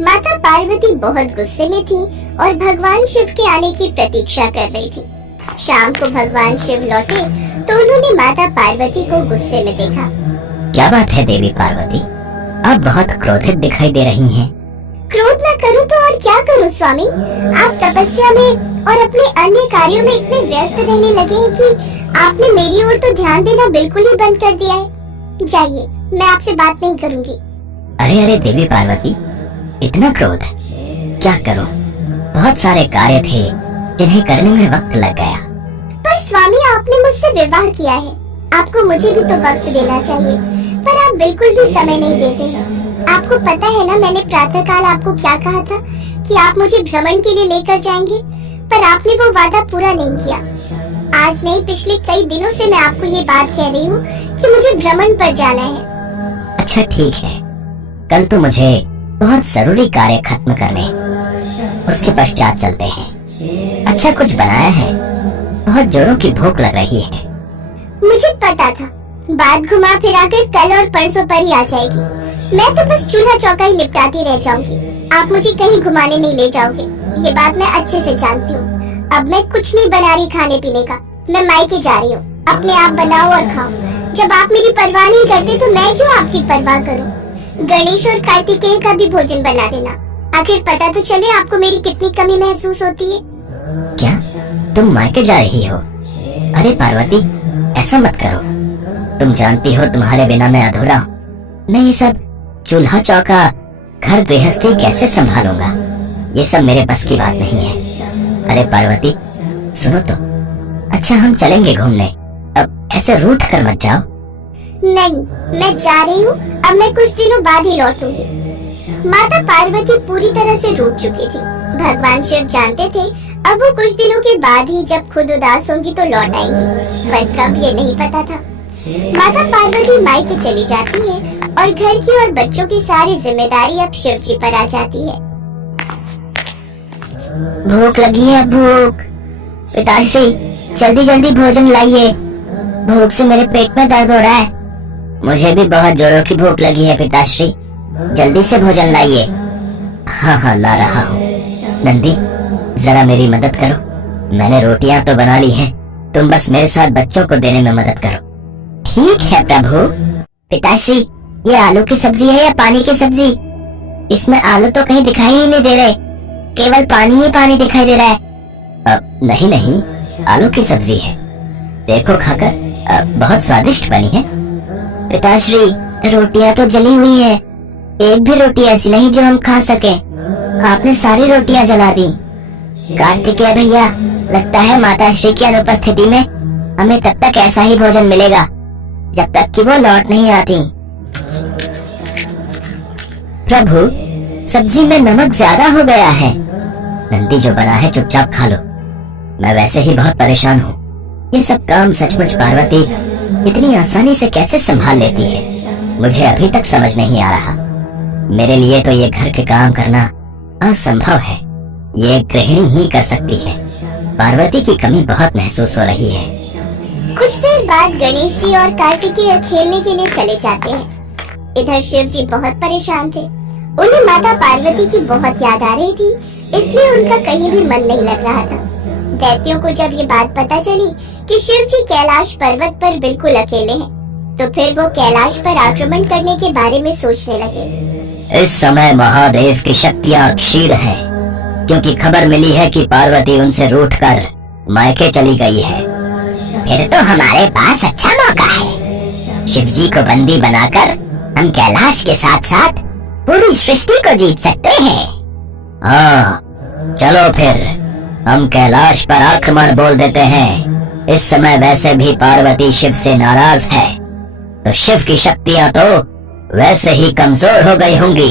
माता पार्वती बहुत गुस्से में थी और भगवान शिव के आने की प्रतीक्षा कर रही थी। शाम को भगवान शिव लौटे तो उन्होंने माता पार्वती को गुस्से में देखा। क्या बात है देवी पार्वती, आप बहुत क्रोधित दिखाई दे रही हैं। क्रोध न करूं तो और क्या करूं स्वामी, आप तपस्या में और अपने अन्य कार्यों में इतने व्यस्त रहने लगे हैं कि आपने मेरी ओर तो ध्यान देना बिल्कुल ही बंद कर दिया है। जाइए, मैं आपसे बात नहीं करूंगी। अरे अरे देवी पार्वती, इतना क्रोध, क्या करूं? बहुत सारे कार्य थे जिन्हें करने में वक्त लग गया। पर स्वामी, आपने मुझसे विवाह किया है, आपको मुझे भी तो वक्त देना चाहिए, पर आप बिल्कुल भी समय नहीं देते हैं। आपको पता है ना, मैंने प्रातःकाल आपको क्या कहा था कि आप मुझे भ्रमण के लिए लेकर जाएंगे, पर आपने वो वादा पूरा नहीं किया। आज नहीं, पिछले कई दिनों से मैं आपको ये बात कह रही हूँ कि मुझे भ्रमण पर जाना है। अच्छा ठीक है, कल तो मुझे बहुत जरूरी कार्य खत्म करने, उसके पश्चात चलते हैं। अच्छा कुछ बनाया है? बहुत जोरों की भूख लग रही है। मुझे पता था बात घुमा फिरा कर कल और परसों पर ही आ जाएगी। मैं तो बस चूल्हा चौका ही निपटाती रह जाऊंगी, आप मुझे कहीं घुमाने नहीं ले जाओगे, ये बात मैं अच्छे से जानती हूँ। अब मैं कुछ नहीं बना रही खाने पीने का, मैं मायके जा रही हूँ। अपने आप बनाओ और खाओ। जब आप मेरी परवाह नहीं करते तो मैं क्यों आपकी परवाह करूँ? गणेश और कार्तिकेय का भी भोजन बना देना, आखिर पता तो चले आपको मेरी कितनी कमी महसूस होती है। क्या तुम मायके जा रही हो? अरे पार्वती, ऐसा मत करो, तुम जानती हो तुम्हारे बिना मैं अधूरा हूँ। मैं ये सब चूल्हा चौका, घर गृहस्थी कैसे संभालूंगा? ये सब मेरे बस की बात नहीं है। अरे पार्वती सुनो तो, अच्छा हम चलेंगे घूमने, अब ऐसे रूठ कर मत जाओ। नहीं, मैं जा रही हूँ, अब मैं कुछ दिनों बाद ही लौटूंगी। माता पार्वती पूरी तरह से रूठ चुकी थी। भगवान शिव जानते थे अब वो कुछ दिनों के बाद ही जब खुद उदास होंगी तो लौट आएंगी, पर कब ये नहीं पता था। माता पार्वती मायके चली जाती है और घर की और बच्चों की सारी जिम्मेदारी अब शिव जी पर आ जाती है। भूख लगी है, भूख। पिताश्री जल्दी जल्दी भोजन लाइए, भूख से मेरे पेट में दर्द हो रहा है। मुझे भी बहुत जोरों की भूख लगी है पिताश्री, जल्दी से भोजन लाइए। हाँ हाँ ला रहा हूँ। नंदी जरा मेरी मदद करो, मैंने रोटियां तो बना ली हैं, तुम बस मेरे साथ बच्चों को देने में मदद करो। ठीक है प्रभु। पिताश्री ये आलू की सब्जी है या पानी की सब्जी? इसमें आलू तो कहीं दिखाई ही नहीं दे रहे, केवल पानी ही पानी दिखाई दे रहा है। नहीं नहीं, आलू की सब्जी है, देखो खाकर, बहुत स्वादिष्ट बनी है। पिताश्री रोटियां तो जली हुई हैं, एक भी रोटी ऐसी नहीं जो हम खा सके, आपने सारी रोटियां जला दी। कार्तिकेय भैया, लगता है माताश्री की अनुपस्थिति में हमें तब तक ऐसा ही भोजन मिलेगा जब तक कि वो लौट नहीं आती। प्रभु सब्जी में नमक ज्यादा हो गया है। नंदी जो बना है चुपचाप खा लो, मैं वैसे ही बहुत परेशान हूँ। ये सब काम सचमुच पार्वती इतनी आसानी से कैसे संभाल लेती है, मुझे अभी तक समझ नहीं आ रहा। मेरे लिए तो ये घर के काम करना असंभव है, ये गृहिणी ही कर सकती है। पार्वती की कमी बहुत महसूस हो रही है। कुछ देर बाद गणेश जी और कार्तिकेय खेलने के लिए चले जाते हैं। इधर शिव जी बहुत परेशान थे, उन्हें माता पार्वती की बहुत याद आ रही थी, इसलिए उनका कहीं भी मन नहीं लग रहा था। दैत्यों को जब ये बात पता चली कि शिव जी कैलाश पर्वत पर बिल्कुल अकेले हैं, तो फिर वो कैलाश पर आक्रमण करने के बारे में सोचने लगे। इस समय महादेव की शक्तियाँ क्षीण हैं, क्योंकि खबर मिली है कि पार्वती उनसे रूठकर मायके चली गई है। फिर तो हमारे पास अच्छा मौका है, शिव जी को बंदी बनाकर हम कैलाश के साथ साथ पूरी सृष्टि को जीत सकते हैं। हाँ चलो फिर हम कैलाश पर आक्रमण बोल देते हैं। इस समय वैसे भी पार्वती शिव से नाराज है, तो शिव की शक्तियाँ तो वैसे ही कमजोर हो गई होंगी।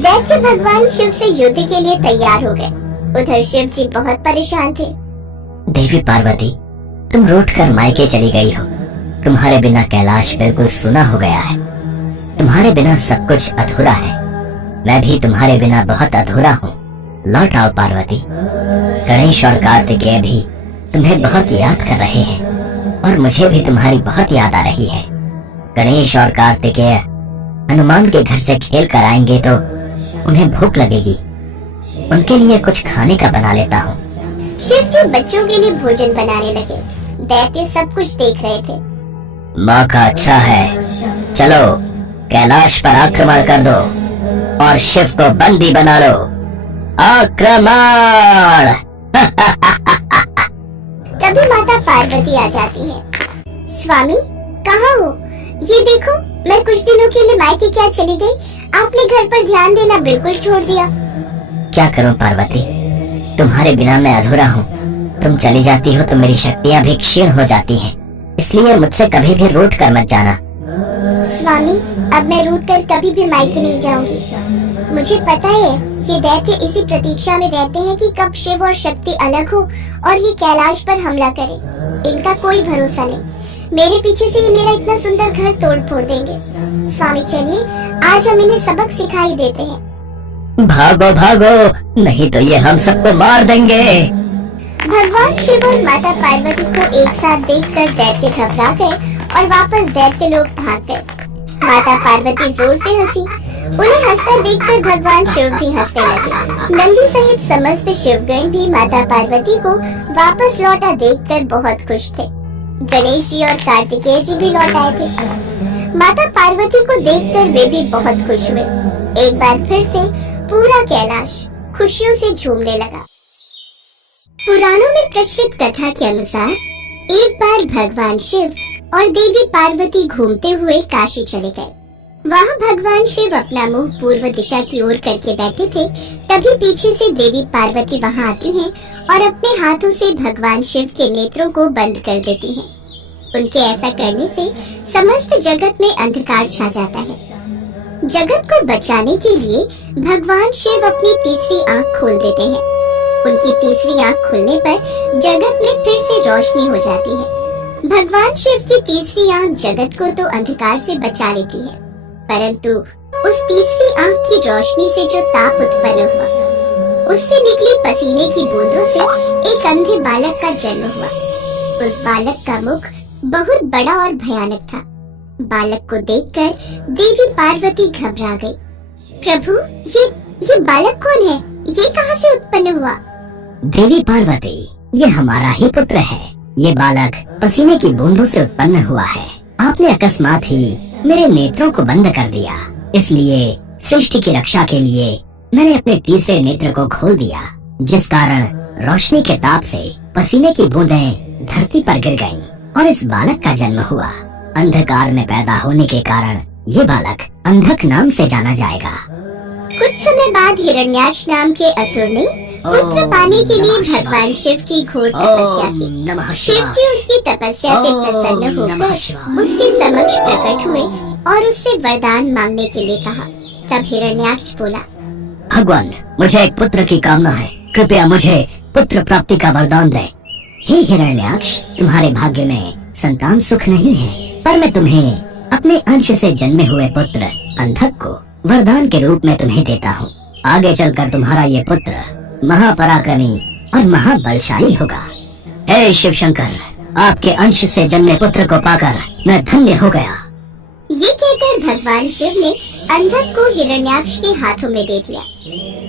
दैत्य भगवान शिव से युद्ध के लिए तैयार हो गए। उधर शिव जी बहुत परेशान थे। देवी पार्वती, तुम रूठकर मायके चली गई हो, तुम्हारे बिना कैलाश बिल्कुल सूना हो गया है, तुम्हारे बिना सब कुछ अधूरा है। मैं भी तुम्हारे बिना बहुत अधूरा हूँ, लौट आओ पार्वती। गणेश और कार्तिकेय भी तुम्हें बहुत याद कर रहे हैं और मुझे भी तुम्हारी बहुत याद आ रही है। गणेश और कार्तिकेय हनुमान के घर से खेल कर आएंगे तो उन्हें भूख लगेगी। उनके लिए कुछ खाने का बना लेता हूँ। शिव जी बच्चों के लिए भोजन बनाने लगे। दैत्य सब कुछ देख रहे थे। मौका अच्छा है, चलो कैलाश पर आक्रमण कर दो और शिव को बंदी बना लो। आक्रमण! तभी माता पार्वती आ जाती है। स्वामी कहाँ हो? ये देखो, मैं कुछ दिनों के लिए मायके क्या चली गई, आपने घर पर ध्यान देना बिल्कुल छोड़ दिया। क्या करूं पार्वती, तुम्हारे बिना मैं अधूरा हूँ। तुम चली जाती हो तो मेरी शक्तियाँ भी क्षीण हो जाती हैं, इसलिए मुझसे कभी भी रूठ कर मत जाना। स्वामी अब मैं रूठ कर कभी भी मायके नहीं जाऊंगी। मुझे पता है ये दैत्य इसी प्रतीक्षा में रहते हैं कि कब शिव और शक्ति अलग हो और ये कैलाश पर हमला करे। इनका कोई भरोसा नहीं। मेरे पीछे से ये मेरा इतना सुंदर घर तोड़ फोड़ देंगे। स्वामी चलिए, आज हम इन्हें सबक सिखाई देते हैं। भागो भागो, नहीं तो ये हम सबको मार देंगे। भगवान शिव और माता पार्वती को एक साथ देखकर दैत्य घबरा गए और वापस दैत्य लोग भाग गए। माता पार्वती जोर से हंसी। उन्हें हंसता देखकर भगवान शिव भी हंसने लगे। नंदी सहित समस्त शिवगण भी माता पार्वती को वापस लौटा देखकर बहुत खुश थे। गणेश जी और कार्तिकेय जी भी लौट आए थे। माता पार्वती को देखकर वे भी बहुत खुश हुए। एक बार फिर से पूरा कैलाश खुशियों से झूमने लगा। पुराणों में प्रचलित कथा के अनुसार एक बार भगवान शिव और देवी पार्वती घूमते हुए काशी चले गए। वहाँ भगवान शिव अपना मुंह पूर्व दिशा की ओर करके बैठे थे। तभी पीछे से देवी पार्वती वहाँ आती हैं और अपने हाथों से भगवान शिव के नेत्रों को बंद कर देती हैं। उनके ऐसा करने से समस्त जगत में अंधकार छा जाता है। जगत को बचाने के लिए भगवान शिव अपनी तीसरी आंख खोल देते हैं। उनकी तीसरी आंख खुलने पर जगत में फिर से रोशनी हो जाती है। भगवान शिव की तीसरी आंख जगत को तो अंधकार से बचा लेती है, परंतु उस तीसरी आंख की रोशनी से जो ताप उत्पन्न हुआ, उससे निकली पसीने की बूंदों से एक अंधे बालक का जन्म हुआ। उस बालक का मुख बहुत बड़ा और भयानक था। बालक को देखकर देवी पार्वती घबरा गई। प्रभु, ये बालक कौन है? ये कहाँ से उत्पन्न हुआ? देवी पार्वती, ये हमारा ही पुत्र है। ये बालक पसीने की बूंदों से उत्पन्न हुआ है। आपने अकस्मात ही मेरे नेत्रों को बंद कर दिया, इसलिए सृष्टि की रक्षा के लिए मैंने अपने तीसरे नेत्र को खोल दिया, जिस कारण रोशनी के ताप से पसीने की बूंदें धरती पर गिर गईं और इस बालक का जन्म हुआ। अंधकार में पैदा होने के कारण ये बालक अंधक नाम से जाना जाएगा। कुछ समय बाद हिरण्याक्ष नाम के असुर ने पुत्र पाने के लिए भगवान शिव की घोर तपस्या की। शिव जी उसकी तपस्या से प्रसन्न होकर उसके समक्ष प्रकट हुए और उससे वरदान मांगने के लिए कहा। तब हिरण्याक्ष बोला, भगवान, मुझे एक पुत्र की कामना है, कृपया मुझे पुत्र प्राप्ति का वरदान दें। हे हिरण्याक्ष, तुम्हारे भाग्य में संतान सुख नहीं है, पर मैं तुम्हें अपने अंश से जन्मे हुए पुत्र अंधक को वरदान के रूप में तुम्हें देता हूँ। आगे चलकर तुम्हारा ये पुत्र महापराक्रमी और महाबलशाली होगा। हे शिव शंकर, आपके अंश से जन्मे पुत्र को पाकर मैं धन्य हो गया। ये कहकर भगवान शिव ने अंधक को हिरण्याक्ष के हाथों में दे दिया।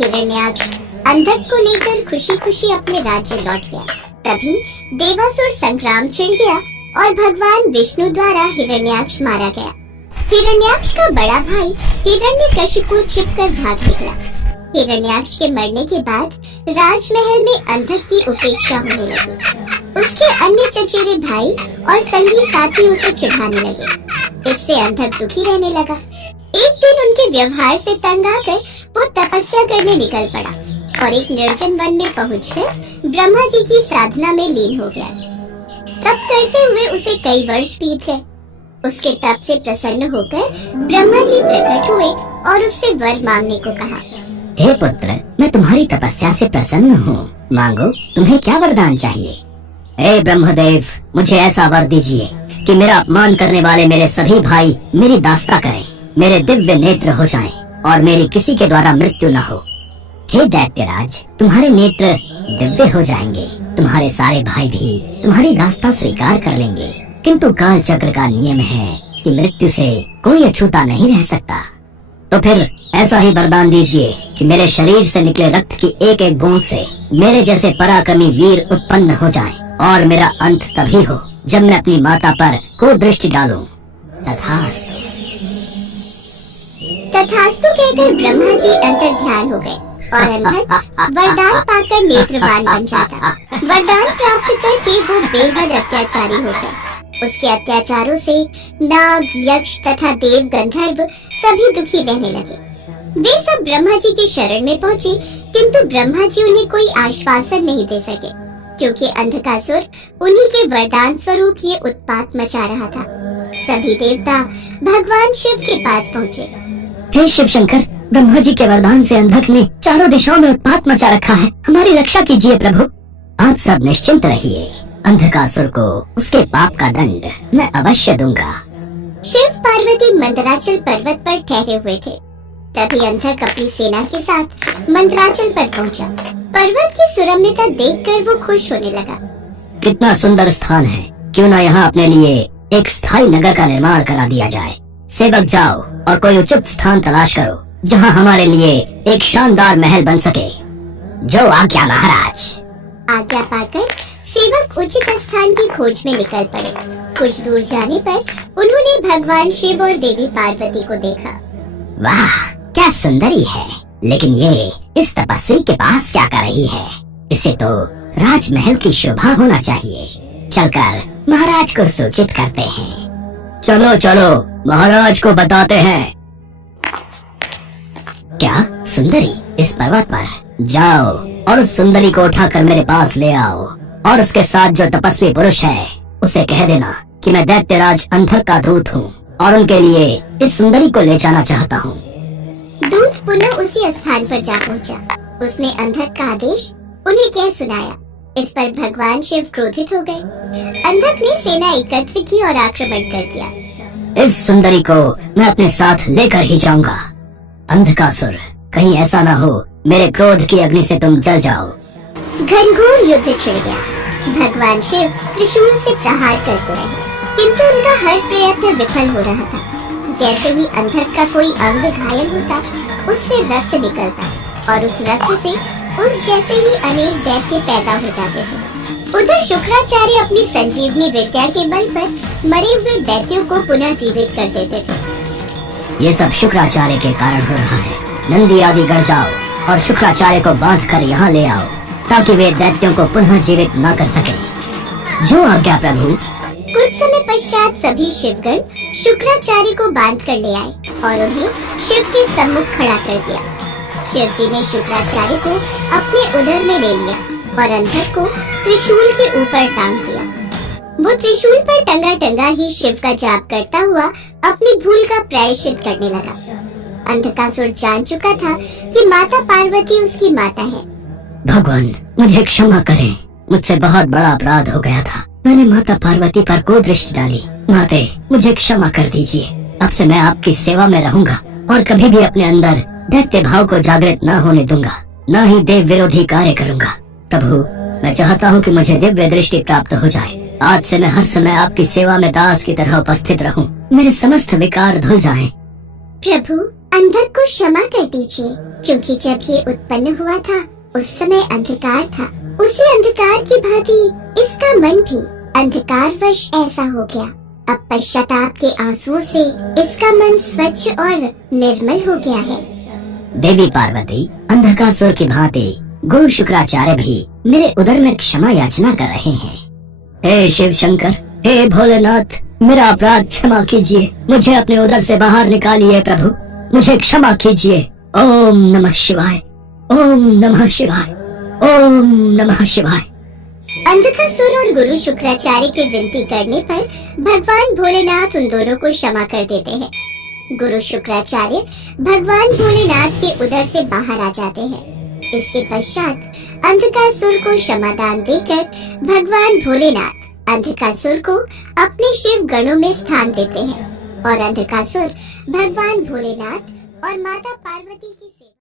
हिरण्याक्ष अंधक को लेकर खुशी खुशी अपने राज्य लौट गया। तभी देवासुर संग्राम छिड़ गया और भगवान विष्णु द्वारा हिरण्याक्ष मारा गया। हिरण्याक्ष का बड़ा भाई हिरण्यकशिपु छिपकर भाग निकला। हिरण्याक्ष के मरने के बाद राजमहल में अंधक की उपेक्षा होने लगी। उसके अन्य चचेरे भाई और संगी साथी उसे चिढ़ाने लगे। इससे अंधक दुखी रहने लगा। एक दिन उनके व्यवहार से तंग आकर वो तपस्या करने निकल पड़ा और एक निर्जन वन में पहुंचकर ब्रह्मा जी की साधना में लीन हो गया। तप करते हुए उसे कई वर्ष बीत गए। उसके तप से प्रसन्न होकर ब्रह्मा जी प्रकट हुए और उससे वर मांगने को कहा। हे पुत्र, मैं तुम्हारी तपस्या से प्रसन्न हूँ, मांगो, तुम्हें क्या वरदान चाहिए? हे ब्रह्मदेव, मुझे ऐसा वर दीजिए कि मेरा अपमान करने वाले मेरे सभी भाई मेरी दास्ता करें, मेरे दिव्य नेत्र हो जाएं और मेरी किसी के द्वारा मृत्यु न हो। हे दैत्यराज, तुम्हारे नेत्र दिव्य हो जाएंगे, तुम्हारे सारे भाई भी तुम्हारी दास्ता स्वीकार कर लेंगे, किंतु काल चक्र का नियम है कि कि मृत्यु से कोई अछूता नहीं रह सकता। तो फिर ऐसा ही वरदान दीजिए कि मेरे शरीर से निकले रक्त की एक एक बूंद से मेरे जैसे पराक्रमी वीर उत्पन्न हो जाएं, और मेरा अंत तभी हो जब मैं अपनी माता पर कुदृष्टि डालूं। तथास्तु। तथास्तु कहकर ब्रह्मा जी अंतर ध्यान हो गए और अंधक वरदान पाकर नेत्रवान बन जाता। वरदान प्राप्त करके वो बेहद अत्याचारी हो गए। उसके अत्याचारों से नाग, यक्ष तथा देव गंधर्व सभी दुखी रहने लगे। वे सब ब्रह्मा जी के शरण में पहुँचे, किंतु ब्रह्मा जी उन्हें कोई आश्वासन नहीं दे सके, क्योंकि अंधकासुर उन्हीं के वरदान स्वरूप ये उत्पात मचा रहा था। सभी देवता भगवान शिव के पास पहुँचे। हे शिव शंकर, ब्रह्मा जी के वरदान से अंधक ने चारों दिशाओं में उत्पात मचा रखा है। हमारी रक्षा कीजिए प्रभु। आप सब निश्चिंत रहिए, अंधकासुर को उसके पाप का दंड मैं अवश्य दूंगा। शिव पार्वती मंदराचल पर्वत पर ठहरे हुए थे। तभी अंधक अपनी सेना के साथ मंदराचल पर पहुंचा। पर्वत की सुरम्यता देखकर वो खुश होने लगा। कितना सुंदर स्थान है, क्यों न यहाँ अपने लिए एक स्थायी नगर का निर्माण करा दिया जाए। सेवक जाओ और कोई उचित स्थान तलाश करो जहाँ हमारे लिए एक शानदार महल बन सके। जो आज्ञा महाराज। आज्ञा पाकर सेवक उचित स्थान की खोज में निकल पड़े। कुछ दूर जाने पर उन्होंने भगवान शिव और देवी पार्वती को देखा। वाह, क्या सुंदरी है, लेकिन ये इस तपस्वी के पास क्या कर रही है? इसे तो राजमहल की शोभा होना चाहिए। चलकर महाराज को सूचित करते हैं। चलो चलो, महाराज को बताते हैं। क्या सुंदरी इस पर्वत पर? जाओ और उस सुंदरी को उठाकर मेरे पास ले आओ, और उसके साथ जो तपस्वी पुरुष है उसे कह देना कि मैं दैत्यराज अंधक का दूत हूँ और उनके लिए इस सुंदरी को ले जाना चाहता हूँ। दूत पुनः उसी स्थान पर जा पहुँचा। उसने अंधक का आदेश उन्हें कह सुनाया। इस पर भगवान शिव क्रोधित हो गए। अंधक ने सेना एकत्र की और आक्रमण कर दिया। इस सुंदरी को मैं अपने साथ लेकर ही जाऊंगा। अंधकासुर, कहीं ऐसा ना हो मेरे क्रोध की अग्नि से तुम जल जाओ। घनघोर युद्ध छिड़ गया। भगवान शिव त्रिशूल से प्रहार करते रहे, किंतु उनका हर प्रयत्न विफल हो रहा था। जैसे ही अंधक का कोई अंग घायल होता, उससे रक्त निकलता और उस रक्त से उस जैसे ही अनेक दैत्य पैदा हो जाते थे। उधर शुक्राचार्य अपनी संजीवनी विद्या के बल पर मरे हुए दैत्यों को पुनः जीवित कर देते थे। ये सब शुक्राचार्य के कारण हो रहा है। नंदी आदि गढ़ जाओ और शुक्राचार्य को बांध कर यहाँ ले आओ, ताकि वे दैत्यों को पुनः जीवित न कर सके। जो आज्ञा प्रभु। कुछ समय पश्चात सभी शिवगण शुक्राचार्य को बांध कर ले आए और उन्हें शिव के सम्मुख खड़ा कर दिया। शिव जी ने शुक्राचार्य को अपने उदर में ले लिया और अंधक को त्रिशूल के ऊपर टांग दिया। वो त्रिशूल पर टंगा टंगा ही शिव का जाप करता हुआ अपनी भूल का प्रायश्चित करने लगा। अंधकासुर जान चुका था कि माता पार्वती उसकी माता है। भगवान, मुझे क्षमा करें, मुझसे बहुत बड़ा अपराध हो गया था। मैंने माता पार्वती पर कुदृष्टि डाली। माते, मुझे क्षमा कर दीजिए। अब से मैं आपकी सेवा में रहूंगा और कभी भी अपने अंदर दैत्य भाव को जागृत न होने दूंगा, न ही देव विरोधी कार्य करूंगा। प्रभु, मैं चाहता हूँ कि मुझे दिव्य दृष्टि प्राप्त हो जाए। आज से मैं हर समय आपकी सेवा में दास की तरह उपस्थित रहूं। मेरे समस्त विकार धुल जाएं। प्रभु, अंधक को क्षमा कर दीजिए, क्योंकि जब ये उत्पन्न हुआ था उस समय अंधकार था। उसी अंधकार की भांति इसका मन भी अंधकारवश ऐसा हो गया। अब पश्चाताप के आंसुओं से इसका मन स्वच्छ और निर्मल हो गया है। देवी पार्वती, अंधकासुर की भांति गुरु शुक्राचार्य भी मेरे उदर में क्षमा याचना कर रहे हैं। हे शिव शंकर, हे भोलेनाथ, मेरा अपराध क्षमा कीजिए। मुझे अपने उदर से बाहर निकालिए प्रभु, मुझे क्षमा कीजिए। ओम नमः शिवाय, ओम नमः शिवाय, ओम नमः शिवाय। अंधकासुर और गुरु शुक्राचार्य की विनती करने पर भगवान भोलेनाथ उन दोनों को क्षमा कर देते हैं। गुरु शुक्राचार्य भगवान भोलेनाथ के उदर से बाहर आ जाते हैं। इसके पश्चात अंधकासुर को क्षमादान देकर भगवान भोलेनाथ अंधकासुर को अपने शिव गणों में स्थान देते हैं और अंधकासुर भगवान भोलेनाथ और माता पार्वती की